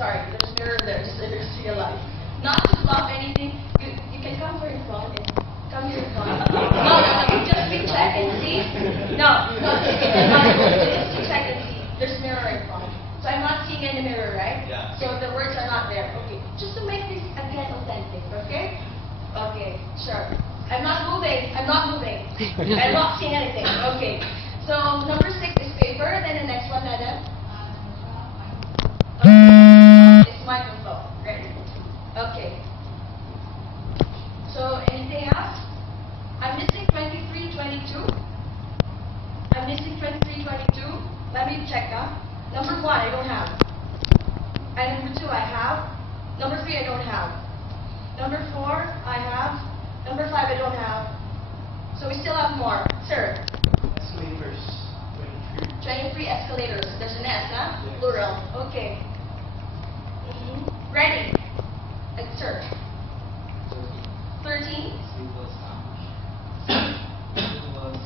Sorry, there's mirror there, just so you realize. Not to block anything. You can come here in front and come here in front. No, just to check and see. No, just to check and see. There's mirror in front. So I'm not seeing any mirror, right? Yeah. So the words are not there. Okay. Just to make this again authentic, okay? Okay, sure. I'm not moving. I'm not moving. I'm not seeing anything. Okay. So number 6 is paper. Then the next one, madam. Okay. It's microphone. Right. Okay. So anything else? I'm missing 23, 22. I'm missing 23, 22. Let me check that. Number 1, I don't have. And number 2, I have. Number 3, I don't have. Number 4, I have. Number 5, I don't have. So we still have more. Sir? Escalators, 23. 23 escalators. There's an S, huh? Yes. Plural. Okay. Ready? Sir? 13.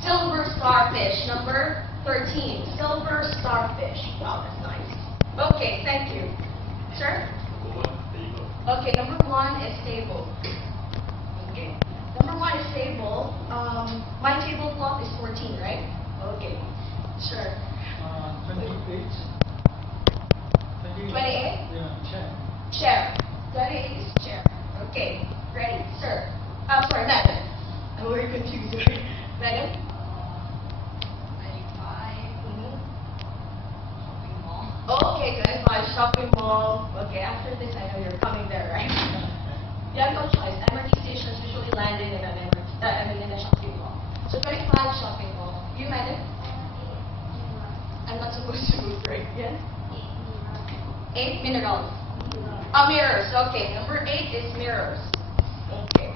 Silver starfish. Number 13. Silver starfish. Wow, that's nice. Okay, thank you. Sir? Okay, number 1 is table. Okay. Number 1 is table. My tablecloth is 14, right? Okay. Sure. 28. 28? Yeah, chair. Chair. 28 is chair. Okay. Ready? Sir. Sorry, madam. I'm very confused. Madam? 25. Mhm. Shopping mall. Okay, 25, shopping mall. Okay, after this, I know you're coming there, right? You have no choice. MRT stations usually land in an MRT, in a shopping mall. So 25, shopping mall. You, madam? I'm not supposed to move, right? Yes? 8 minerals. Mirrors. Okay, number 8 is mirrors. Okay.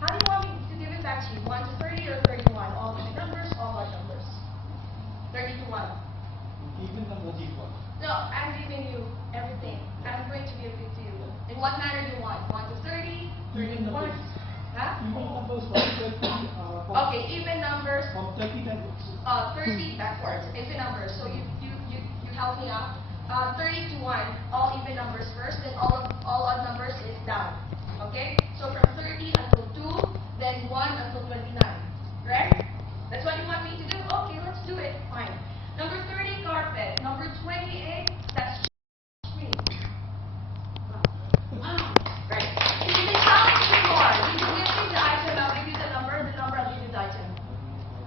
How do you want me to give it back to you? 1 to 30 or 31? All good numbers, all odd numbers. 30 to 1. Even number default. No, I'm giving you everything. I'm going to give it to you. In what manner do you want? 1 to 30? 30 to 1? Huh? Even numbers from 30, Okay, even numbers. from 30 backwards. 30 backwards, even numbers. So you help me out. 30 to 1, all even numbers first, then all odd numbers is down. Okay? So from 30 until 2, then 1 until 29. Right? That's what you want me to do? Okay, let's do it. Fine. Number 30, carpet. Number 28, that's screen. Right. You can challenge me more. You can give me the item, I'll give you the number, I'll give you the item.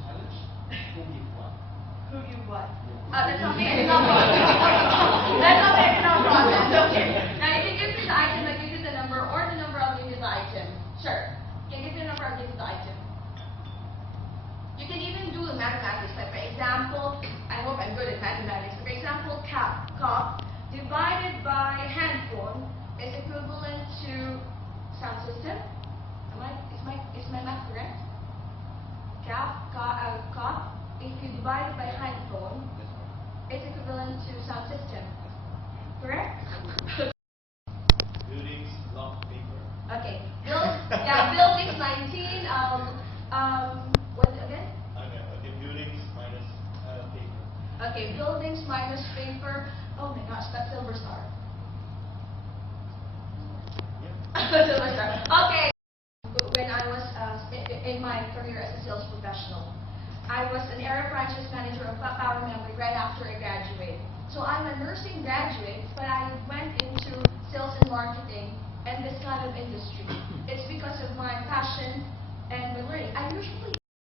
Challenge. Who you what? That's okay, it's not process. That's okay, it's not process. Okay. Now you can give me the item, I'll give you the number, or the number, I'll give you the item. Sure. You can give me the number, I'll give you the item. You can even do the mathematics. Like for example, I hope I'm good at mathematics. For example, cup divided by handphone is equivalent to sound system. Is my math correct? Cup, if you divide it by handphone, it's equivalent to sound system. Correct? Buildings, block, paper. Okay. Buildings 19. What again? Okay, buildings minus paper. Okay, buildings minus paper. Oh my gosh, that's Silver Star. Silver Star. Okay. When I was in my career as a sales professional, I was an area franchise manager of Power Memory right after I graduated. So I'm an a nursing graduate, but I went into sales and marketing and this kind of industry. It's because of my